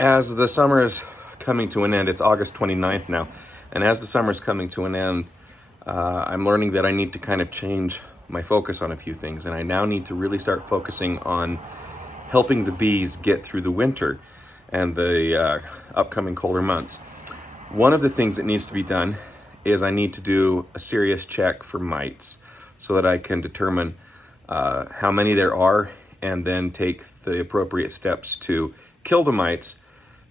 As the summer is coming to an end, it's August 29th now, and as the summer is coming to an end, I'm learning that I need to kind of change my focus on a few things, and I now need to really start focusing on helping the bees get through the winter and the upcoming colder months. One of the things that needs to be done is I need to do a serious check for mites so that I can determine how many there are and then take the appropriate steps to kill the mites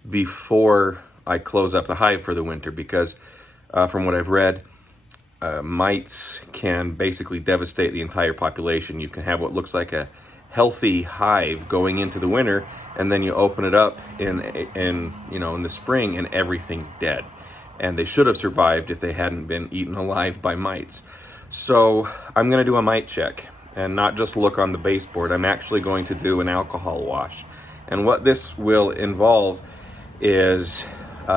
before I close up the hive for the winter, because from what I've read, mites can basically devastate the entire population. You can have what looks like a healthy hive going into the winter, and then you open it up in the spring and everything's dead. And they should have survived if they hadn't been eaten alive by mites. So I'm going to do a mite check and not just look on the baseboard. I'm actually going to do an alcohol wash. And what this will involve is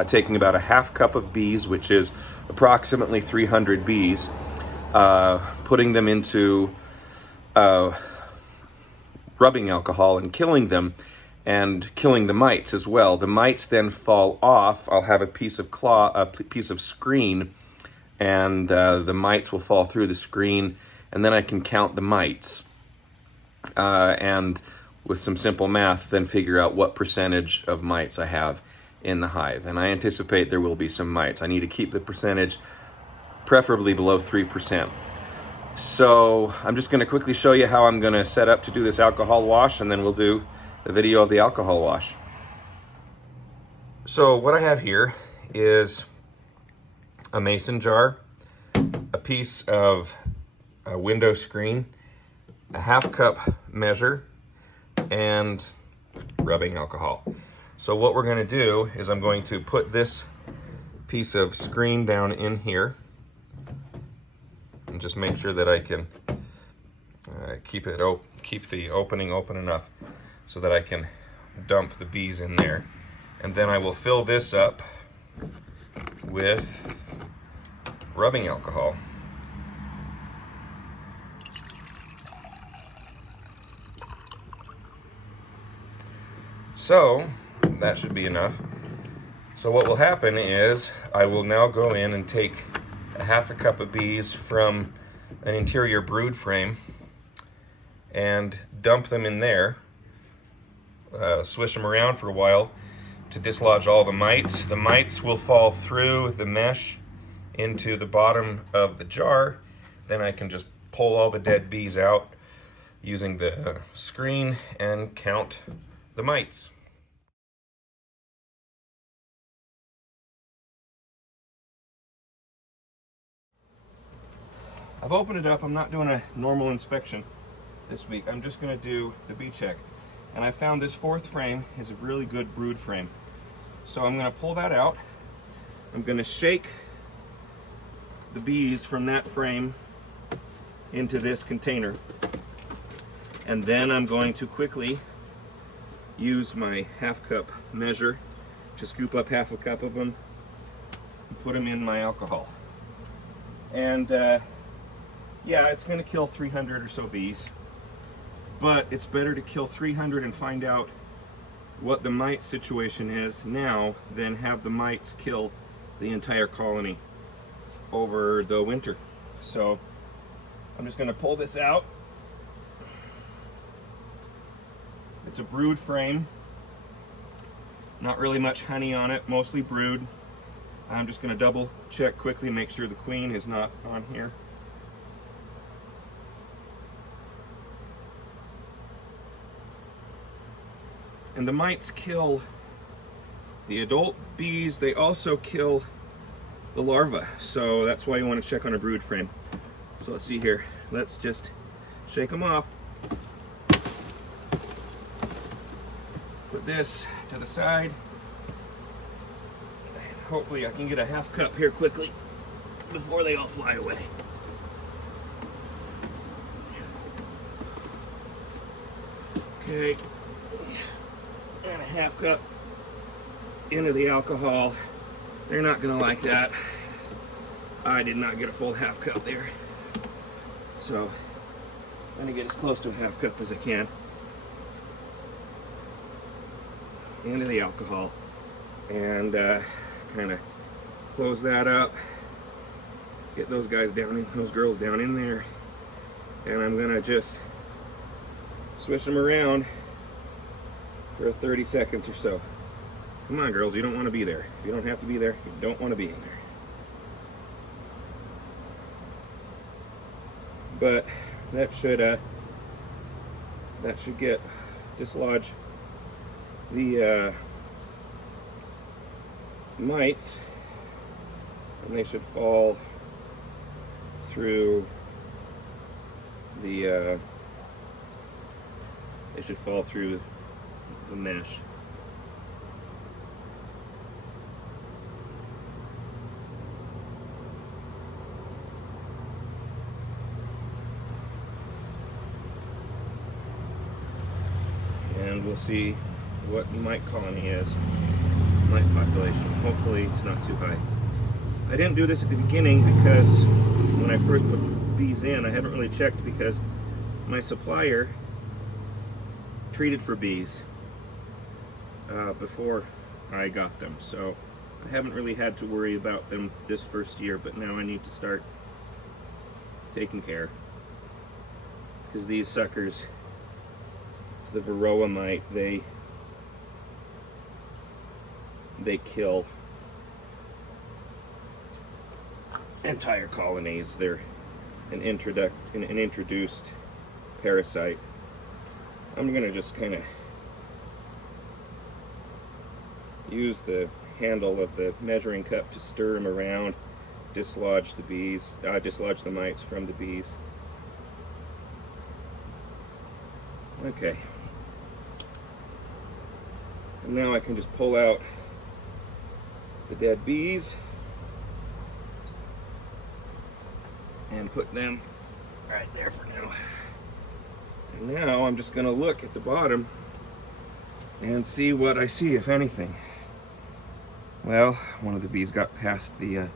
taking about a half cup of bees, which is approximately 300 bees, putting them into rubbing alcohol and killing them, and killing the mites as well. The mites then fall off. I'll have a piece of screen, and the mites will fall through the screen, and then I can count the mites. And with some simple math, then figure out what percentage of mites I have in the hive. And I anticipate there will be some mites. I need to keep the percentage preferably below 3%. So I'm just going to quickly show you how I'm going to set up to do this alcohol wash, and then we'll do the video of the alcohol wash. So what I have here is a mason jar, a piece of a window screen, a half cup measure, and rubbing alcohol. So what we're going to do is I'm going to put this piece of screen down in here and just make sure that I can keep the opening open enough so that I can dump the bees in there. And then I will fill this up with rubbing alcohol. So that should be enough. So what will happen is I will now go in and take a half a cup of bees from an interior brood frame and dump them in there, swish them around for a while to dislodge all the mites. The mites will fall through the mesh into the bottom of the jar. Then I can just pull all the dead bees out using the screen and count the mites. I've opened it up. I'm not doing a normal inspection this week. I'm just going to do the bee check. And I found this fourth frame is a really good brood frame. So I'm going to pull that out. I'm going to shake the bees from that frame into this container. And then I'm going to quickly use my half cup measure to scoop up half a cup of them and put them in my alcohol. And yeah, it's going to kill 300 or so bees, but it's better to kill 300 and find out what the mite situation is now than have the mites kill the entire colony over the winter. So I'm just going to pull this out. It's a brood frame, not really much honey on it, mostly brood. I'm just going to double check quickly, make sure the queen is not on here. And the mites kill the adult bees. They also kill the larvae, so that's why you want to check on a brood frame. So let's see here. Let's just shake them off. Put this to the side. Hopefully I can get a half cup here quickly before they all fly away. Okay. And a half cup into the alcohol. They're not going to like that. I did not get a full half cup there. So I'm going to get as close to a half cup as I can. into the alcohol and kind of close that up, get those guys down in, those girls down in there, and I'm gonna just swish them around for 30 seconds or so. Come on, girls, you don't want to be there. If you don't have to be there, you don't want to be in there. But that should dislodge the mites, and they should fall through the mesh. And we'll see what mite colony is, mite population. Hopefully it's not too high. I didn't do this at the beginning because when I first put bees in, I haven't really checked because my supplier treated for bees before I got them. So I haven't really had to worry about them this first year, but now I need to start taking care. Because these suckers, it's the Varroa mite, they kill entire colonies. They're an introduced parasite. I'm gonna just kind of use the handle of the measuring cup to stir them around, dislodge the mites from the bees. Okay. And now I can just pull out the dead bees and put them right there for now. And now I'm just going to look at the bottom and see what I see, if anything. Well, one of the bees got past the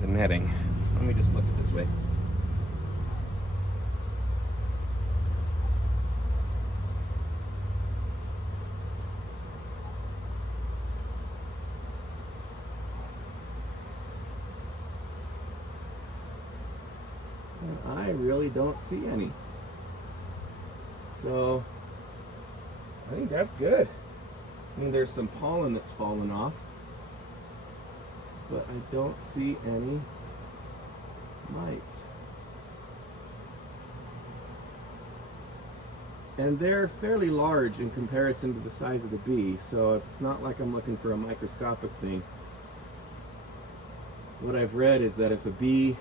the netting. Let me just look at this way. And I really don't see any. So I think that's good. I mean, there's some pollen that's fallen off, but I don't see any mites. And they're fairly large in comparison to the size of the bee, so it's not like I'm looking for a microscopic thing. What I've read is that if a bee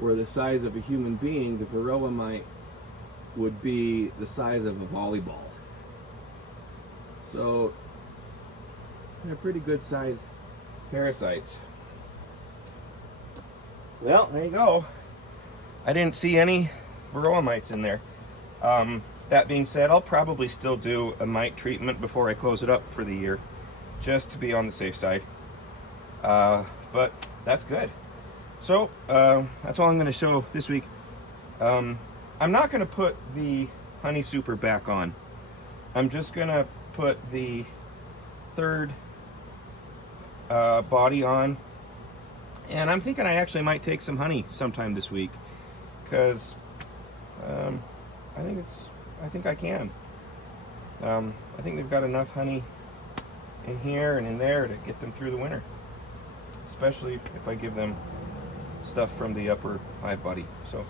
were the size of a human being, the Varroa mite would be the size of a volleyball. So they're pretty good sized parasites. Well, there you go. I didn't see any Varroa mites in there. That being said, I'll probably still do a mite treatment before I close it up for the year, just to be on the safe side. But that's good. So that's all I'm going to show this week. I'm not going to put the Honey Super back on. I'm just going to put the third body on, and I'm thinking I actually might take some honey sometime this week, because I think I can. I think they've got enough honey in here and in there to get them through the winter, especially if I give them stuff from the upper hive body. So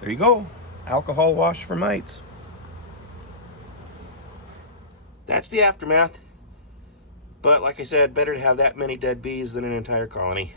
there you go, alcohol wash for mites. That's the aftermath. But like I said, better to have that many dead bees than an entire colony.